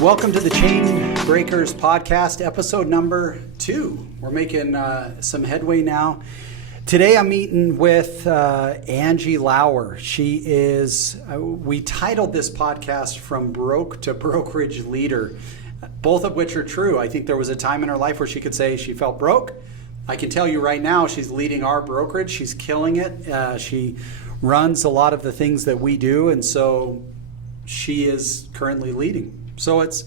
Welcome to the Chain Breakers podcast, episode number 2. We're making some headway now. Today I'm meeting with Angie Lauer. She is, we titled this podcast From Broke to Brokerage Leader, both of which are true. I think there was a time in her life where she could say she felt broke. I can tell you right now she's leading our brokerage. She's killing it. She runs a lot of the things that we do, and so she is currently leading. So it's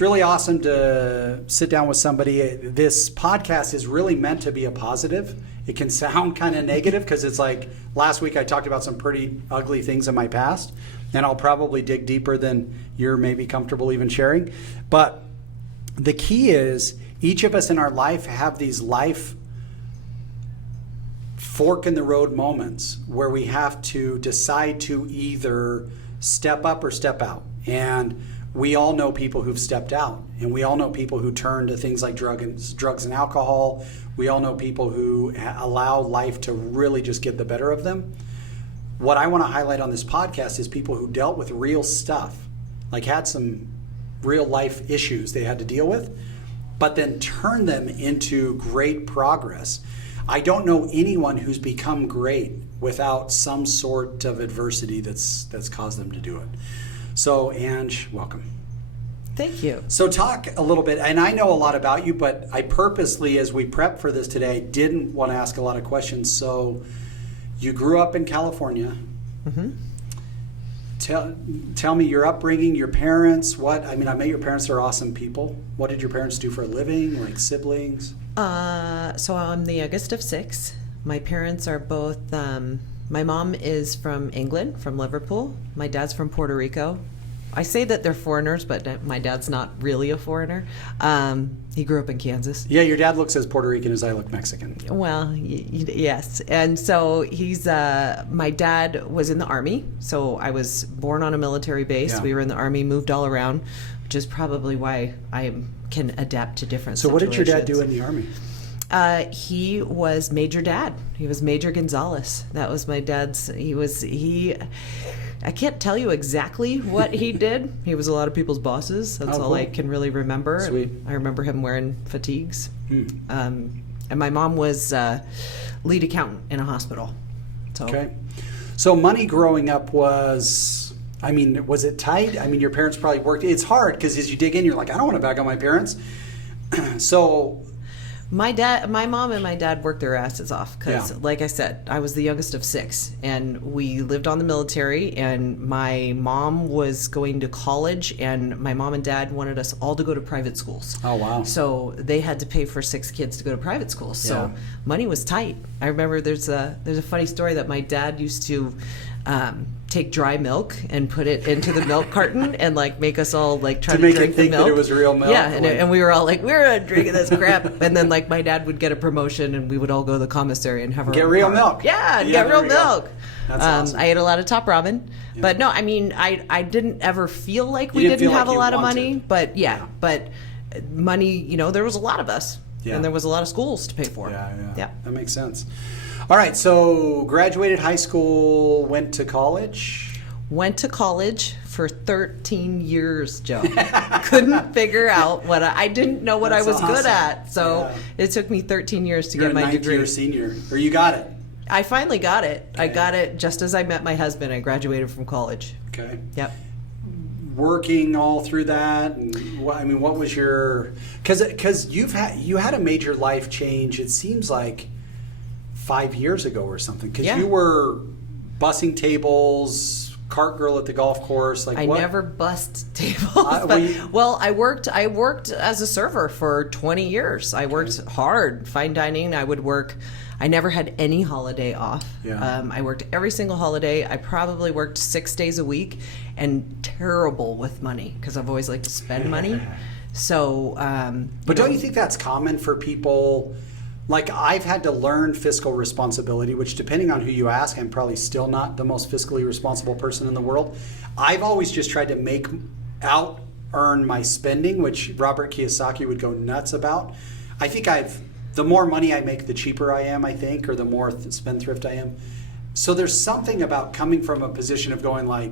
really awesome to sit down with somebody. This podcast is really meant to be a positive. It can sound kind of negative because it's like last week I talked about some pretty ugly things in my past, and I'll probably dig deeper than you're maybe comfortable even sharing. But the key is each of us in our life have these life fork in the road moments where we have to decide to either step up or step out. And we all know people who've stepped out, and we all know people who turn to things like drugs and alcohol. We all know people who allow life to really just get the better of them. What I want to highlight on this podcast is people who dealt with real stuff, like had some real life issues they had to deal with, but then turn them into great progress. I don't know anyone who's become great without some sort of adversity that's caused them to do it. So, Ange, welcome. Thank you. So talk a little bit, and I know a lot about you, but I purposely, as we prep for this today, didn't want to ask a lot of questions. So you grew up in California. Mm-hmm. Tell me your upbringing, your parents. I met your parents. They're awesome people. What did your parents do for a living, like siblings? So I'm the youngest of 6. My parents are both, my mom is from England, from Liverpool. My dad's from Puerto Rico. I say that they're foreigners, but my dad's not really a foreigner. He grew up in Kansas. Yeah, your dad looks as Puerto Rican as I look Mexican. Well, yes. And so my dad was in the Army. So I was born on a military base. Yeah. We were in the Army, moved all around, which is probably why I can adapt to different situations. So what did your dad do in the Army? He was Major Dad. He was Major Gonzalez. That was my dad's. I can't tell you exactly what he did. He was a lot of people's bosses. That's all cool. I can really remember. Sweet. I remember him wearing fatigues. And my mom was lead accountant in a hospital. Okay. So money growing up was it tight? Your parents probably worked. It's hard because as you dig in, you're like, I don't want to bag on my parents. So my mom and my dad worked their asses off because, like I said, I was the youngest of 6, and we lived on the military, and my mom was going to college, and my mom and dad wanted us all to go to private schools. Oh, wow. So they had to pay for 6 kids to go to private schools. So money was tight. I remember there's a funny story that my dad used to take dry milk and put it into the milk carton and make us all try to drink the milk. To make it think that it was real milk. Yeah, and we were all like, we're not drinking this crap. And then my dad would get a promotion and we would all go to the commissary and have our get real milk. Yeah, get real milk. That's awesome. I ate a lot of Top Ramen. Yeah. But no, I didn't ever feel like we didn't have a lot of money. But but money, there was a lot of us. Yeah. And there was a lot of schools to pay for. Yeah. That makes sense. All right, so graduated high school, went to college? Went to college for 13 years, Joe. Couldn't figure out I didn't know what I was good at. So it took me 13 years to get my degree. You're a senior, or you got it? I finally got it. Okay. I got it just as I met my husband. I graduated from college. Okay. Yep. Working all through that, and what was your? Because you had a major life change. It seems like 5 years ago or something. Because you were bussing tables, cart girl at the golf course. I never bussed tables. I worked as a server for 20 years. I worked hard, fine dining. I would work. I never had any holiday off. Yeah. I worked every single holiday. I probably worked 6 days a week, and terrible with money because I've always liked to spend money. So, but don't you think that's common for people? Like, I've had to learn fiscal responsibility, which, depending on who you ask, I'm probably still not the most fiscally responsible person in the world. I've always just tried to earn my spending, which Robert Kiyosaki would go nuts about. I think the more money I make, the cheaper I am, I think, or the more spendthrift I am. So there's something about coming from a position of going I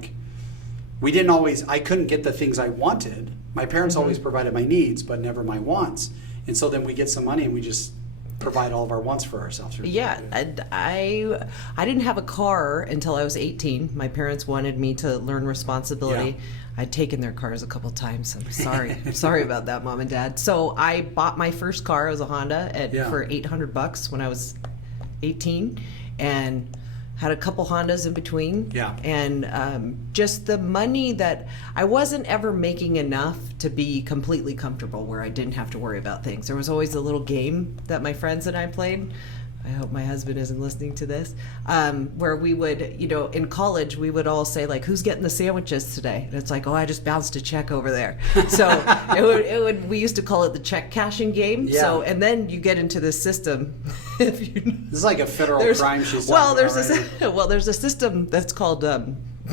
couldn't get the things I wanted, My parents always provided my needs, but never my wants. And so then we get some money and we just provide all of our wants for ourselves. Yeah, I didn't have a car until I was 18. My parents wanted me to learn responsibility. Yeah. I'd taken their cars a couple times. I'm sorry. I'm sorry about that, Mom and Dad. So I bought my first car. It was a Honda for $800 when I was 18, and had a couple Hondas in between. Yeah. And just the money that I wasn't ever making enough to be completely comfortable where I didn't have to worry about things. There was always a little game that my friends and I played. I hope my husband isn't listening to this, where we would, in college, we would all say, like, who's getting the sandwiches today? And it's like, oh, I just bounced a check over there. So we used to call it the check cashing game. Yeah. So, and then you get into this system. This is like a federal crime she's talking about, there's a system that's called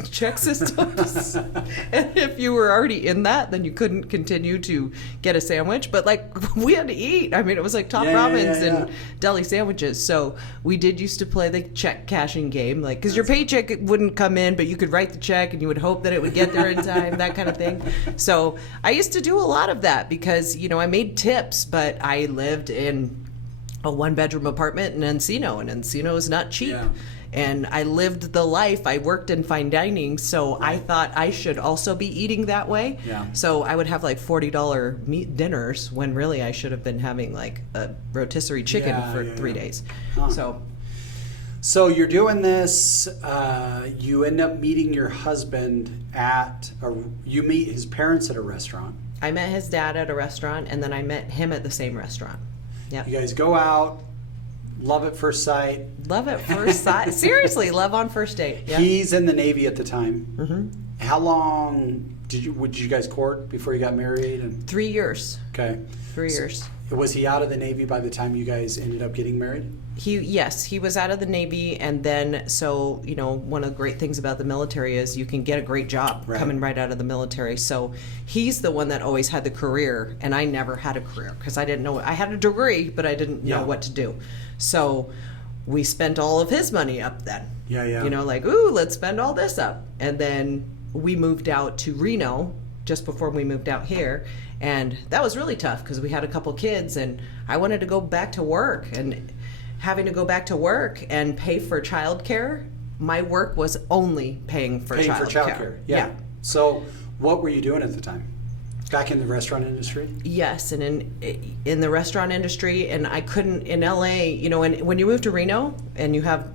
check systems. And if you were already in that, then you couldn't continue to get a sandwich. But like, we had to eat. I mean, it was like top ramens and deli sandwiches. So we did used to play the check cashing game, like, because your paycheck wouldn't come in, but you could write the check and you would hope that it would get there in time, that kind of thing. So I used to do a lot of that because, I made tips, but I lived in a 1-bedroom apartment in Encino, and Encino is not cheap. Yeah. And I lived the life. I worked in fine dining, so I thought I should also be eating that way. Yeah. So I would have like $40 meat dinners when really I should have been having like a rotisserie chicken for 3 days. Huh. So you're doing this. You end up meeting your husband you meet his parents at a restaurant. I met his dad at a restaurant, and then I met him at the same restaurant. Yeah. You guys go out. Love at first sight. Love at first sight. Seriously, love on first date. Yeah. He's in the Navy at the time. Mm-hmm. How long did you guys court before you got married? 3 years. Okay. 3 years. Was he out of the Navy by the time you guys ended up getting married? Yes, he was out of the Navy, and then one of the great things about the military is you can get a great job coming right out of the military. So he's the one that always had the career, and I never had a career because I didn't know. I had a degree, but I didn't know what to do. So we spent all of his money up then. Yeah. Let's spend all this up. And then we moved out to Reno just before we moved out here. And that was really tough because we had a couple kids and I wanted to go back to work. And having to go back to work and pay for childcare, my work was only paying for childcare. Yeah. So what were you doing at the time? Back in the restaurant industry? Yes, and in the restaurant industry, and I couldn't in LA. When you move to Reno and you have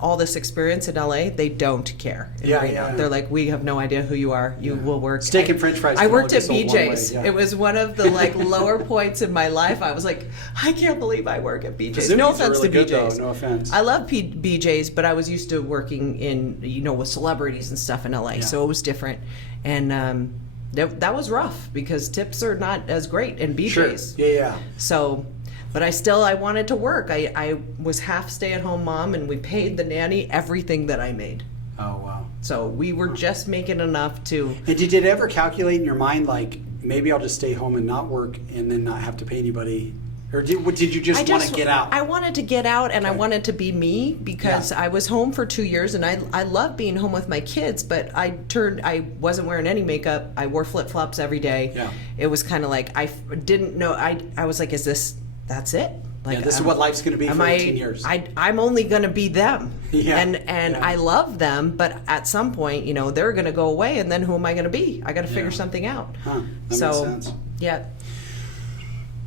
all this experience in LA, they don't care in Reno. Yeah. They're like, we have no idea who you are. You will work. Steak and French fries. I worked at BJ's. It was one of the lower points in my life. I was like, I can't believe I work at BJ's. No offense to BJ's. No offense. I love BJ's, but I was used to working in with celebrities and stuff in LA, so it was different. And that was rough because tips are not as great in BJ's. Sure. Yeah. So, but I wanted to work. I was half stay-at-home mom, and we paid the nanny everything that I made. Oh, wow. So we were just making enough to... And did it ever calculate in your mind, like, maybe I'll just stay home and not work and then not have to pay anybody? Or did you just want to get out? I wanted to get out, and I wanted to be me because I was home for 2 years, and I love being home with my kids, but I wasn't wearing any makeup. I wore flip-flops every day. Yeah. It was kind of like, I didn't know, I was like, that's it? Like, this is what life's going to be for 18 years. I'm only going to be them. Yeah. And I love them, but at some point, they're going to go away, and then who am I going to be? I got to figure something out. That makes sense. Yeah.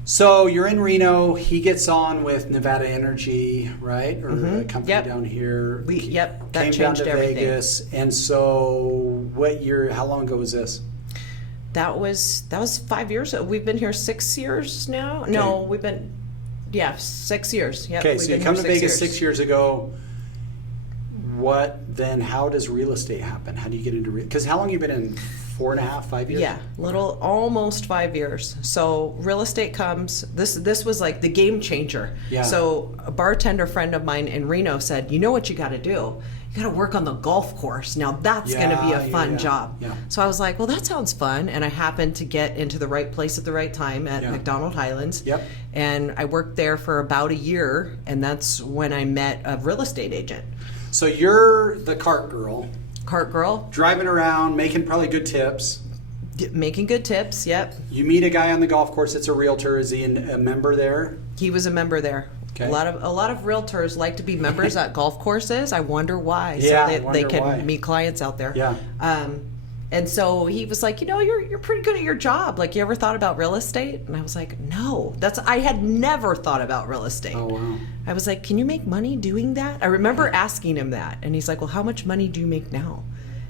So you're in Reno. He gets on with Nevada Energy, right? Or a company down here. That came changed down to everything. Vegas. And so what year, how long ago was this? That was 5 years. We've been here 6 years now. Okay. No, we've been 6 years. Yep, okay, so you come to Vegas 6 years ago. How does real estate happen? How do you get into real? Because how long have you been in? 4.5, 5 years? Yeah, almost 5 years. So real estate comes, this was like the game changer. Yeah. So a bartender friend of mine in Reno said, you know what you got to do? You got to work on the golf course. Now that's going to be a fun job. Yeah. So I was like, well, that sounds fun. And I happened to get into the right place at the right time at McDonald Highlands. Yep. And I worked there for about a year. And that's when I met a real estate agent. So you're the cart girl. Cart girl. Driving around, making probably good tips. Making good tips, yep. You meet a guy on the golf course that's a realtor. Is he a member there? He was a member there. Okay. A lot of realtors like to be members at golf courses. I wonder why. Yeah, so they can meet clients out there. Yeah. And so he was like, you're pretty good at your job. Like, you ever thought about real estate? And I was like, no. I had never thought about real estate. Oh, wow. I was like, can you make money doing that? I remember asking him that. And he's like, well, how much money do you make now?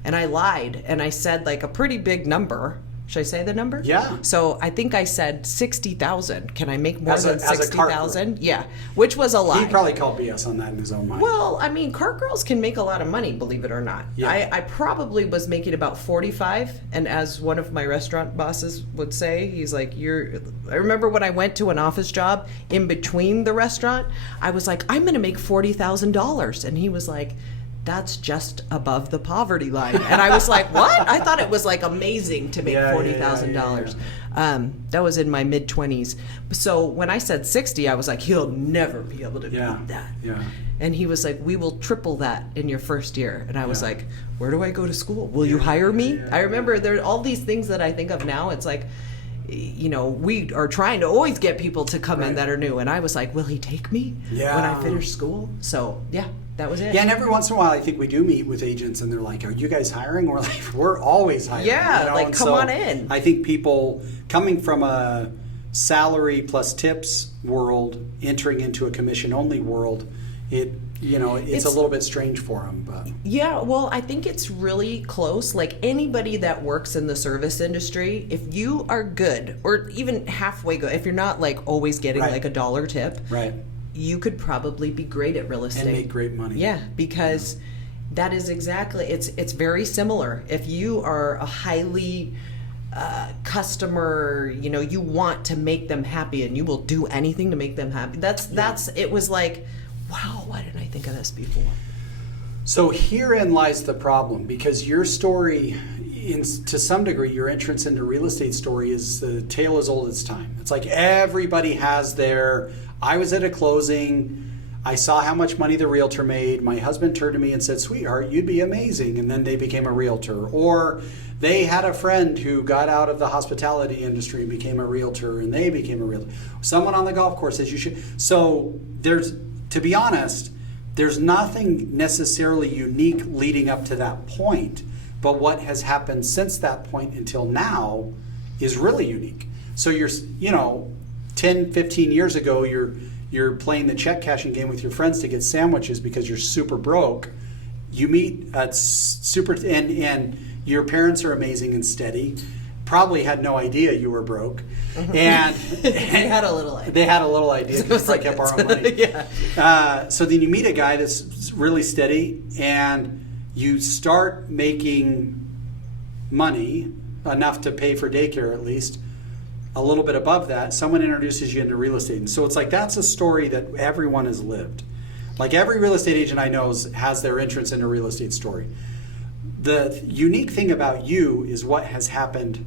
And I lied. And I said, like, a pretty big number. Should I say the number? Yeah. So I think I said 60,000. Can I make more than 60,000? Yeah, which was a lie. He probably called BS on that in his own mind. Well, I mean, cart girls can make a lot of money, believe it or not. Yeah. I probably was making about 45, and as one of my restaurant bosses would say, he's like, I remember when I went to an office job in between the restaurant, I was like, I'm going to make $40,000, and he was like, that's just above the poverty line. And I was like, what? I thought it was like amazing to make $40,000. That was in my mid-20s. So when I said 60, I was like, he'll never be able to beat that. Yeah. And he was like, we will triple that in your first year. And I was like, where do I go to school? Will you hire me? I remember there are all these things that I think of now. It's like, we are trying to always get people to come in that are new. And I was like, will he take me when I finish school? So, that was it. Yeah, and every once in a while, I think we do meet with agents, and they're like, "Are you guys hiring?" We're like, "We're always hiring." Yeah, like, come on in. I think people coming from a salary plus tips world, entering into a commission-only world, it's a little bit strange for them. But yeah, well, I think it's really close. Like, anybody that works in the service industry, if you are good, or even halfway good, if you're not like always getting like $1 tip, right, you could probably be great at real estate and make great money. Yeah, because that is exactly, it's very similar. If you are a highly customer, you want to make them happy, and you will do anything to make them happy. It was like, wow, why didn't I think of this before? So herein lies the problem, because your story, to some degree, your entrance into real estate story is the tale as old as time. It's like everybody has I was at a closing, I saw how much money the realtor made, my husband turned to me and said, sweetheart, you'd be amazing, and then they became a realtor. Or they had a friend who got out of the hospitality industry and became a realtor, and they became a realtor. Someone on the golf course says you should. So to be honest, there's nothing necessarily unique leading up to that point, but what has happened since that point until now is really unique. So 10, 15 years ago, you're playing the check cashing game with your friends to get sandwiches because you're super broke. You meet and your parents are amazing and steady. Probably had no idea you were broke, and they had a little idea. They had a little idea because I kept borrowing money. So then you meet a guy that's really steady, and you start making money enough to pay for daycare at least. A little bit above that, someone introduces you into real estate. And so it's like, that's a story that everyone has lived. Like, every real estate agent I know has their entrance into real estate story. The unique thing about you is what has happened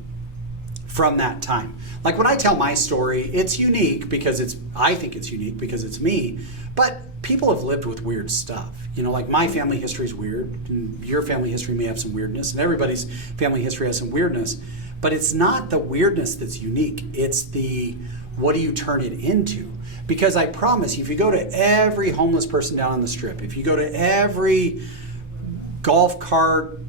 from that time. Like, when I tell my story, it's unique because I think it's unique because it's me, but people have lived with weird stuff. Like, my family history is weird, and your family history may have some weirdness, and everybody's family history has some weirdness. But it's not the weirdness that's unique. It's what do you turn it into? Because I promise you, if you go to every homeless person down on the strip, if you go to every golf cart,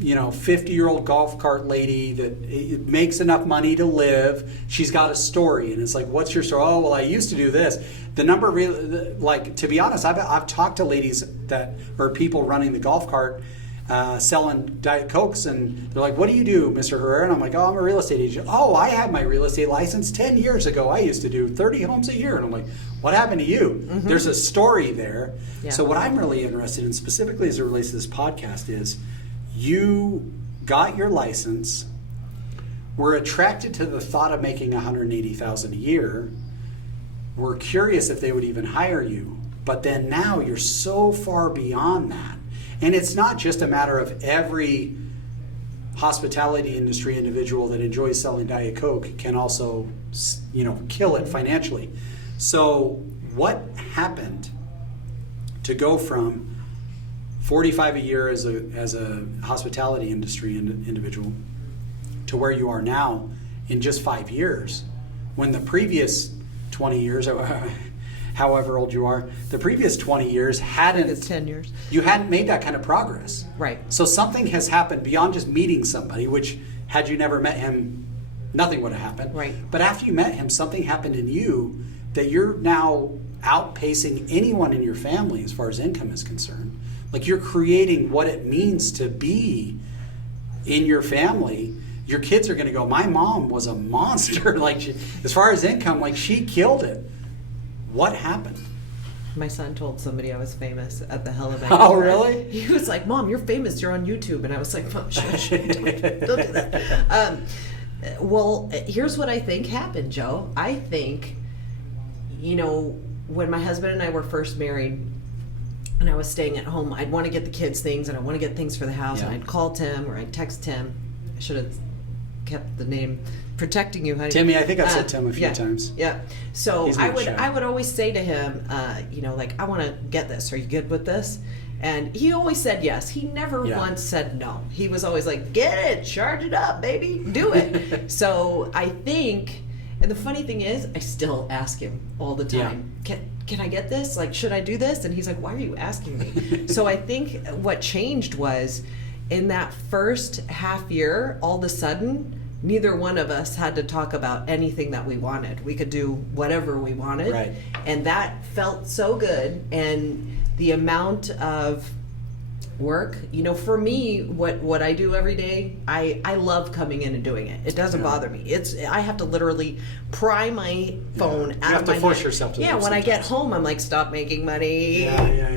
50-year-old golf cart lady that makes enough money to live, she's got a story. And it's like, what's your story? Oh, well, I used to do this. The number, to be honest, I've talked to ladies or people running the golf cart, selling Diet Cokes, and they're like, what do you do, Mr. Herrera? And I'm like, oh, I'm a real estate agent. Oh, I had my real estate license 10 years ago. I used to do 30 homes a year. And I'm like, what happened to you? Mm-hmm. There's a story there. Yeah. So what I'm really interested in, specifically as it relates to this podcast, is you got your license, were attracted to the thought of making $180,000 a year, were curious if they would even hire you, but then now you're so far beyond that. And it's not just a matter of every hospitality industry individual that enjoys selling Diet Coke can also, kill it financially. So what happened to go from 45 a year as a hospitality industry individual to to where you are now in just 5 years, when the previous 20 years, however old you are, the previous 20 years hadn't. It's 10 years. You hadn't made that kind of progress. Right. So something has happened beyond just meeting somebody, which had you never met him, nothing would have happened. Right. But after you met him, something happened in you that you're now outpacing anyone in your family as far as income is concerned. Like, you're creating what it means to be in your family. Your kids are going to go, my mom was a monster. Like, as far as income, like, she killed it. What happened? My son told somebody I was famous at the Hella Bank. Oh, really? He was like, Mom, you're famous. You're on YouTube. And I was like, Mom, shush. Don't do that. Well, here's what I think happened, Joe. I think, when my husband and I were first married and I was staying at home, I'd want to get the kids things and I want to get things for the house. Yeah. And I'd call Tim or I'd text Tim. I should have kept the name protecting you, honey. Timmy, I think I've said Tim a few times. Yeah. So I would always say to him, like, I want to get this. Are you good with this? And he always said yes. He never once said no. He was always like, get it, charge it up, baby, do it. So I think, and the funny thing is, I still ask him all the time, can I get this? Like, should I do this? And he's like, why are you asking me? So I think what changed was, in that first half year, all of a sudden, neither one of us had to talk about anything that we wanted. We could do whatever we wanted. Right. And that felt so good. And the amount of work, for me, what I do every day, I love coming in and doing it. It doesn't bother me. I have to literally pry my phone out of my hand. You have to force yourself to do it when sometimes. I get home, I'm like, stop making money.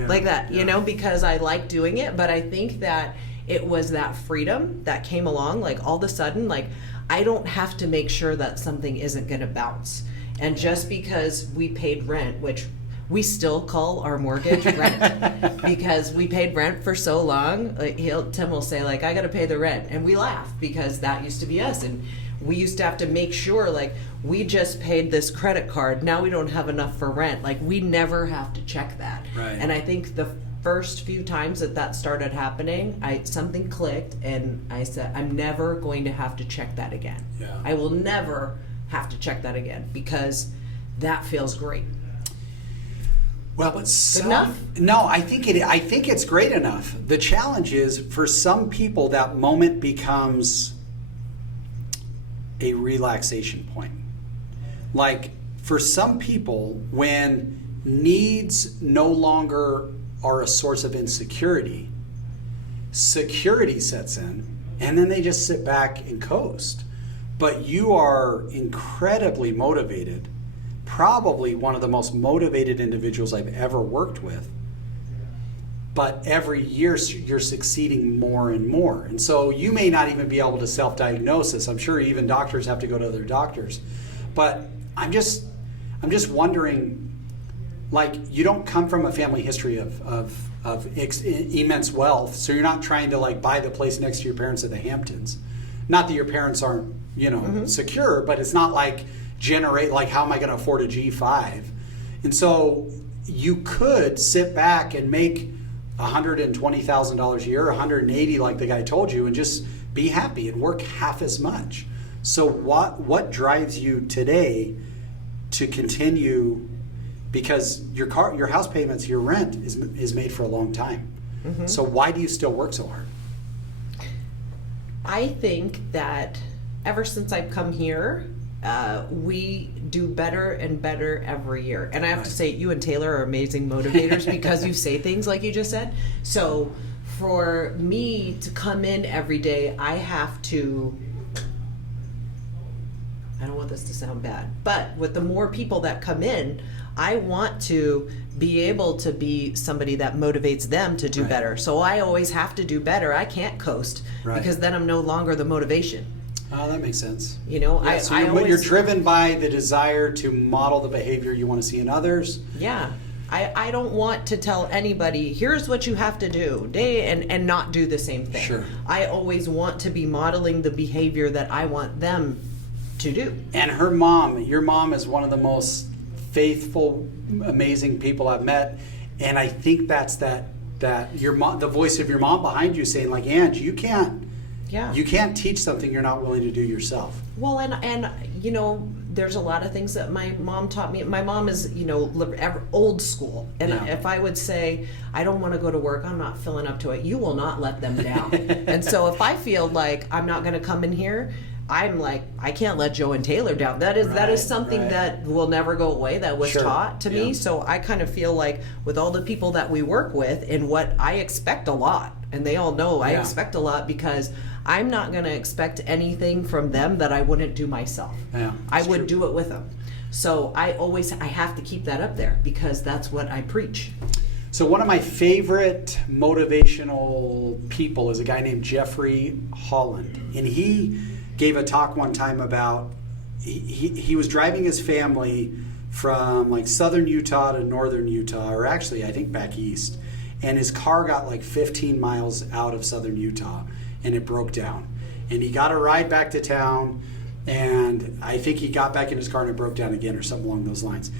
Like that, because I like doing it. But I think that it was that freedom that came along, like, all of a sudden, like, I don't have to make sure that something isn't going to bounce. And just because we paid rent, which we still call our mortgage rent, because we paid rent for so long, like, Tim will say, like, I got to pay the rent. And we laugh because that used to be us. And we used to have to make sure, like, we just paid this credit card. Now we don't have enough for rent. Like, we never have to check that. Right. And I think the first few times that started happening, something clicked, and I said, I'm never going to have to check that again. Yeah. I will never have to check that again, because that feels great. Well, but good enough? No, I think it's great enough. The challenge is, for some people, that moment becomes a relaxation point. Like, for some people, when needs no longer are a source of insecurity, security sets in, and then they just sit back and coast. But you are incredibly motivated, probably one of the most motivated individuals I've ever worked with. But every year you're succeeding more and more. And so you may not even be able to self-diagnose this. I'm sure even doctors have to go to other doctors. But I'm just wondering, like, you don't come from a family history of immense wealth, so you're not trying to, like, buy the place next to your parents at the Hamptons. Not that your parents aren't, secure, but it's not like how am I going to afford a G5? And so you could sit back and make $120,000 a year, $180,000 like the guy told you, and just be happy and work half as much. So what drives you today to continue? Because your house payments, your rent is made for a long time. Mm-hmm. So why do you still work so hard? I think that ever since I've come here, we do better and better every year. And I have to say, you and Taylor are amazing motivators because you say things like you just said. So for me to come in every day, I have to, I don't want this to sound bad, but with the more people that come in, I want to be able to be somebody that motivates them to do better. So I always have to do better. I can't coast because then I'm no longer the motivation. Oh, that makes sense. You're driven by the desire to model the behavior you want to see in others. Yeah. I don't want to tell anybody, here's what you have to do, and not do the same thing. Sure. I always want to be modeling the behavior that I want them to do. And your mom is one of the most faithful, amazing people I've met. And I think that's that your mom, the voice of your mom behind you saying, like, Angie, you can't Yeah. You can't teach something you're not willing to do yourself. Well, and you know, there's a lot of things that my mom taught me. My mom is, you know, old school. And if I would say, I don't want to go to work, I'm not filling up to it, you will not let them down. And so if I feel like I'm not going to come in here, I'm like, I can't let Joe and Taylor down. That is something that will never go away, that was taught to me. So I kind of feel like with all the people that we work with and what I expect a lot, and they all know I expect a lot, because I'm not going to expect anything from them that I wouldn't do myself. I would do it with them. So I have to keep that up there, because that's what I preach. So one of my favorite motivational people is a guy named Jeffrey Holland. And he gave a talk one time about, he was driving his family from like southern Utah to northern Utah, or actually I think back east. And his car got like 15 miles out of southern Utah and it broke down. And he got a ride back to town, and I think he got back in his car and it broke down again or something along those lines.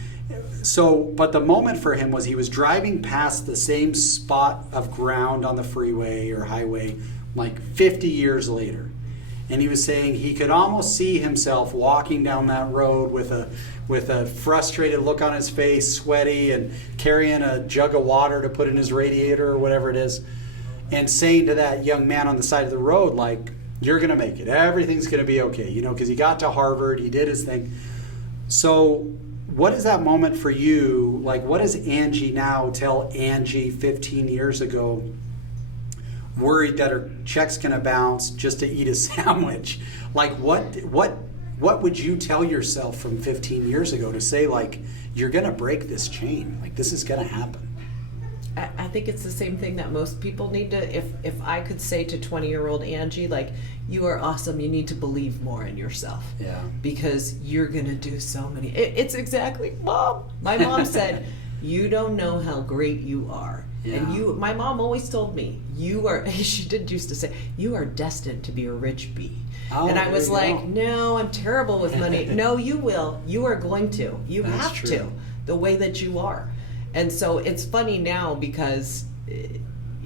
So, but the moment for him was he was driving past the same spot of ground on the freeway or highway like 50 years later. And he was saying he could almost see himself walking down that road with a frustrated look on his face, sweaty, and carrying a jug of water to put in his radiator or whatever it is, and saying to that young man on the side of the road, like, you're going to make it. Everything's going to be okay, you know, because he got to Harvard, he did his thing. So what is that moment for you? Like, what does Angie now tell Angie 15 years ago, worried that her check's going to bounce just to eat a sandwich? Like, what would you tell yourself from 15 years ago to say, like, you're going to break this chain, like this is going to happen? I think it's the same thing that most people need to, if I could say to 20-year-old Angie, like, you are awesome, you need to believe more in yourself. Yeah. Because you're going to do so many. It's exactly, Mom. My mom said, you don't know how great you are. Yeah. And my mom always told me, she did used to say, you are destined to be a rich bee. Oh, and I was like, no, I'm terrible with money. No, you will. You are going to. You have to, the way that you are. And so it's funny now, because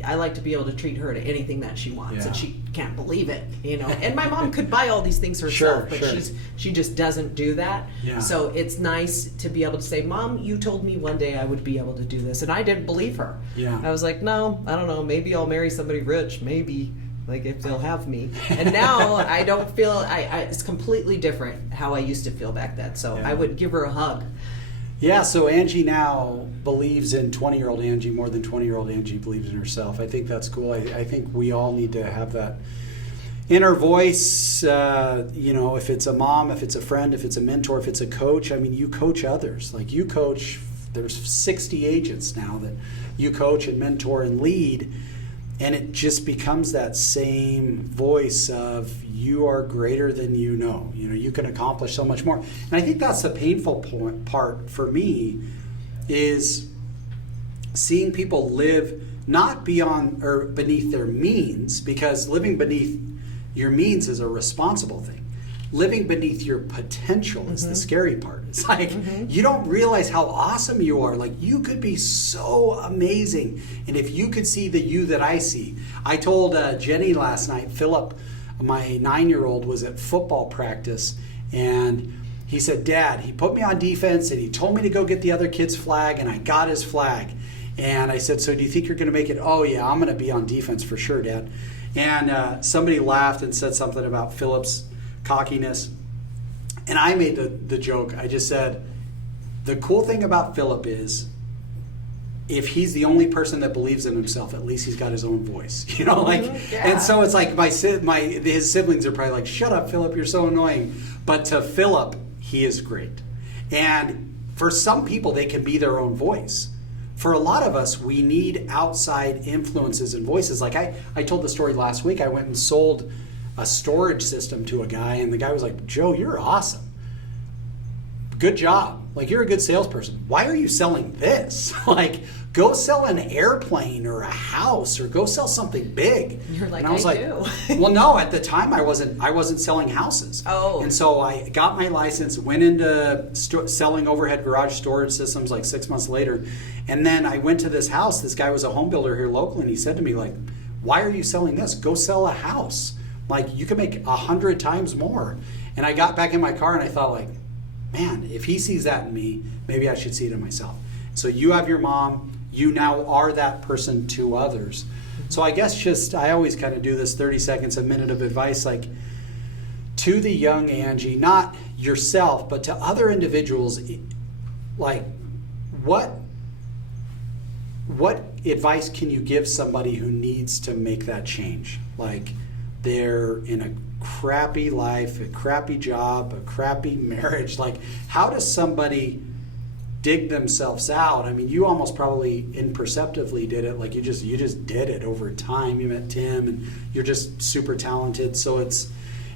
I like to be able to treat her to anything that she wants, and she can't believe it, you know. And my mom could buy all these things herself, but she just doesn't do that. Yeah. So it's nice to be able to say, Mom, you told me one day I would be able to do this, and I didn't believe her. Yeah. I was like, no, I don't know, maybe I'll marry somebody rich, maybe, like, if they'll have me. And now I don't feel, it's completely different how I used to feel back then. So I would give her a hug. Yeah, so Angie now believes in 20-year-old Angie more than 20-year-old Angie believes in herself. I think that's cool. I think we all need to have that inner voice, you know, if it's a mom, if it's a friend, if it's a mentor, if it's a coach. I mean, you coach others. Like, you coach, there's 60 agents now that you coach and mentor and lead, and it just becomes that same voice of, you are greater than you know. You know, you can accomplish so much more. And I think that's the painful part for me, is seeing people live not beyond or beneath their means, because living beneath your means is a responsible thing. Living beneath your potential is the scary part. It's like, you don't realize how awesome you are. Like, you could be so amazing. And if you could see the you that I see. I told Jenny last night, Philip, my 9-year-old, was at football practice, and he said, Dad, he put me on defense and he told me to go get the other kid's flag, and I got his flag. And I said, so do you think you're going to make it? Oh yeah, I'm going to be on defense for sure, Dad. And somebody laughed and said something about Philip's cockiness. And I made the joke. I just said, the cool thing about Philip is, if he's the only person that believes in himself, at least he's got his own voice, you know, like, and so it's like his siblings are probably like, shut up, Philip, you're so annoying. But to Philip, he is great. And for some people, they can be their own voice. For a lot of us, we need outside influences and voices. Like I told the story last week. I went and sold a storage system to a guy, and the guy was like, Joe, you're awesome. Good job. Like, you're a good salesperson. Why are you selling this? Like, go sell an airplane or a house, or go sell something big. You're like, and I was like, do. Well, no, at the time I wasn't selling houses. Oh. And so I got my license, went into selling overhead garage storage systems like 6 months later. And then I went to this house. This guy was a home builder here locally, and he said to me, like, why are you selling this? Go sell a house. Like, you can make 100 times more. And I got back in my car and I thought, like, man, if he sees that in me, maybe I should see it in myself. So you have your mom, you now are that person to others. So I guess I always kind of do this 30 seconds, a minute of advice, like, to the young Angie, not yourself, but to other individuals, like, what advice can you give somebody who needs to make that change? Like, they're in a crappy life, a crappy job, a crappy marriage. Like, how does somebody dig themselves out? I mean, you almost probably imperceptibly did it. Like, you just did it over time. You met Tim and you're just super talented. So it's,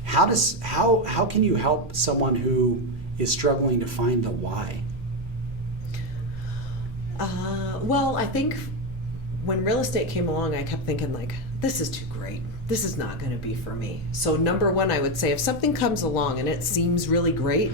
how can you help someone who is struggling to find the why? Well, I think when real estate came along, I kept thinking, like, this is too great. This is not going to be for me. So number one, I would say, if something comes along and it seems really great,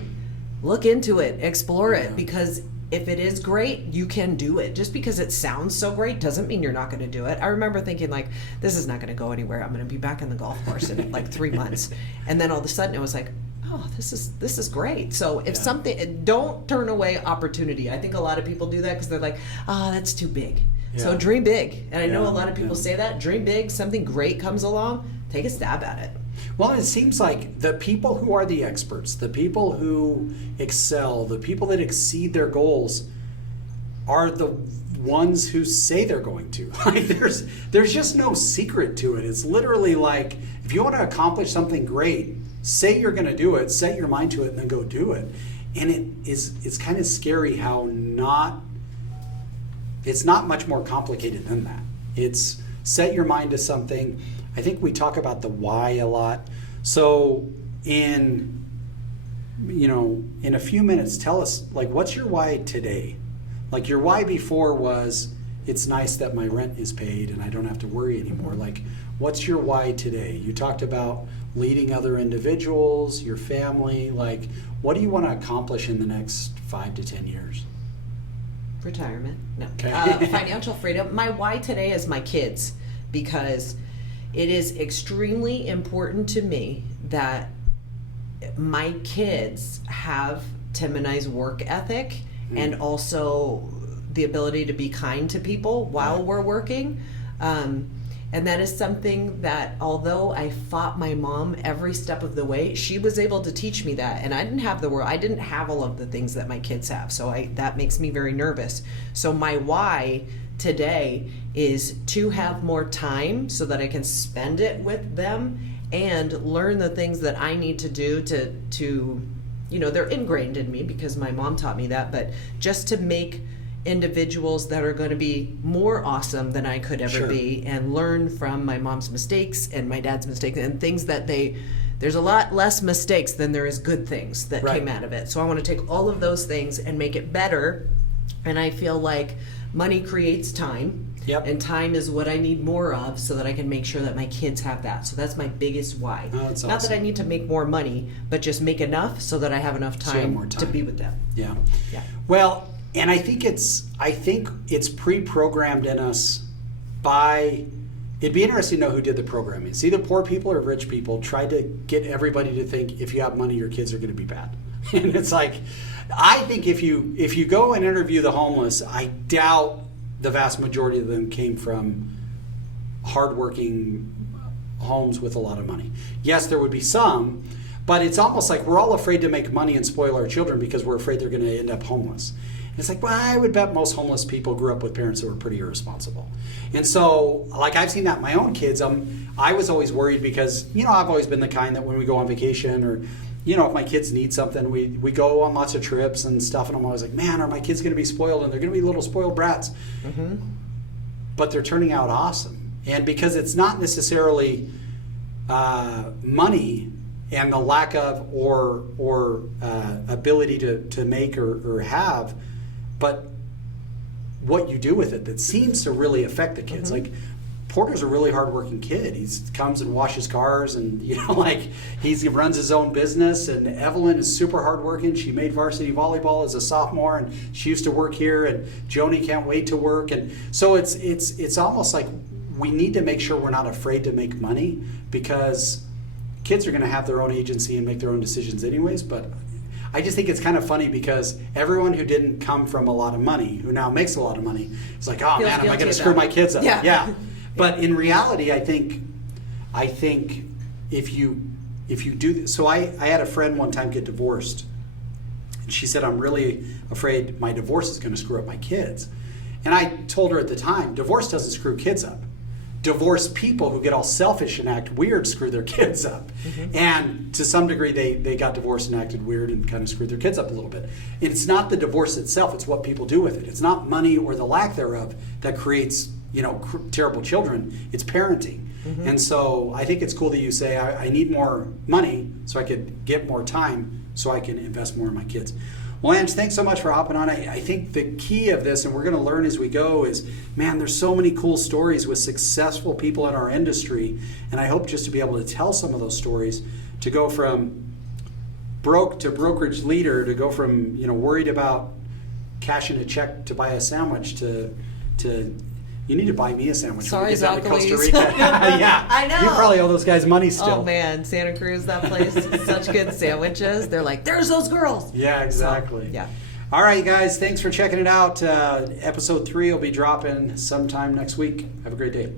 look into it, explore it, because if it is great, you can do it. Just because it sounds so great doesn't mean you're not going to do it. I remember thinking, like, this is not going to go anywhere. I'm going to be back in the golf course in like 3 months. And then all of a sudden it was like, oh, this is great. So if something, don't turn away opportunity. I think a lot of people do that because they're like, that's too big. Yeah. So dream big. And I know a lot of people say that, dream big, something great comes along, take a stab at it. Well, it seems like the people who are the experts, the people who excel, the people that exceed their goals are the ones who say they're going to. Like, there's just no secret to it. It's literally like, if you want to accomplish something great, say you're going to do it, set your mind to it, and then go do it. And it's kind of scary how it's not much more complicated than that. It's set your mind to something. I think we talk about the why a lot. So in a few minutes, tell us, like, what's your why today? Like, your why before was, it's nice that my rent is paid and I don't have to worry anymore. Like, what's your why today? You talked about leading other individuals, your family. Like, what do you want to accomplish in the next 5 to 10 years? Retirement. No. Financial freedom. My why today is my kids, because it is extremely important to me that my kids have Tim and I's work ethic and also the ability to be kind to people while we're working. And that is something that, although I fought my mom every step of the way, she was able to teach me that. And I didn't have I didn't have all of the things that my kids have. So that makes me very nervous. So my why today is to have more time so that I can spend it with them and learn the things that I need to do to they're ingrained in me because my mom taught me that, but just to make individuals that are going to be more awesome than I could ever be, and learn from my mom's mistakes and my dad's mistakes and things that there's a lot less mistakes than there is good things that came out of it. So I want to take all of those things and make it better. And I feel like money creates time. Yep. And time is what I need more of so that I can make sure that my kids have that. So that's my biggest why. Oh, that's Not awesome. That I need to make more money, but just make enough so that I have enough time to be with them. Yeah. Well, and I think it's pre-programmed in us by, it'd be interesting to know who did the programming. It's either poor people or rich people tried to get everybody to think if you have money, your kids are going to be bad. And it's like, I think if you go and interview the homeless, I doubt the vast majority of them came from hardworking homes with a lot of money. Yes, there would be some, but it's almost like we're all afraid to make money and spoil our children because we're afraid they're going to end up homeless. And it's like, well, I would bet most homeless people grew up with parents that were pretty irresponsible. And so, like, I've seen that in my own kids. I was always worried because, I've always been the kind that when we go on vacation or, if my kids need something, we go on lots of trips and stuff, and I'm always like, man, are my kids going to be spoiled? And they're going to be little spoiled brats. Mm-hmm. But they're turning out awesome. And because it's not necessarily money and the lack of or ability to make or have, but what you do with it that seems to really affect the kids. Mm-hmm. Like, Porter's a really hardworking kid. He comes and washes cars, and he runs his own business. And Evelyn is super hardworking. She made varsity volleyball as a sophomore, and she used to work here. And Joni can't wait to work. And so it's almost like we need to make sure we're not afraid to make money, because kids are going to have their own agency and make their own decisions anyways, but I just think it's kind of funny because everyone who didn't come from a lot of money, who now makes a lot of money, is like, oh man, am I going to screw my kids up? Yeah. But in reality, I think if you do this, so I had a friend one time get divorced, and she said, I'm really afraid my divorce is going to screw up my kids. And I told her at the time, divorce doesn't screw kids up. Divorced people who get all selfish and act weird screw their kids up. Mm-hmm. And to some degree, they got divorced and acted weird and kind of screwed their kids up a little bit. And it's not the divorce itself, it's what people do with it. It's not money or the lack thereof that creates, terrible children. It's parenting. Mm-hmm. And so I think it's cool that you say, I need more money so I could get more time so I can invest more in my kids. Well, Ange, thanks so much for hopping on. I think the key of this, and we're going to learn as we go, is, man, there's so many cool stories with successful people in our industry, and I hope just to be able to tell some of those stories, to go from broke to brokerage leader, to go from, worried about cashing a check to buy a sandwich to you need to buy me a sandwich. Sorry, down to Costa Rica. Yeah, I know. You probably owe those guys money still. Oh man, Santa Cruz, that place, such good sandwiches. They're like, there's those girls. Yeah, exactly. So, yeah. All right, guys, thanks for checking it out. Episode 3 will be dropping sometime next week. Have a great day.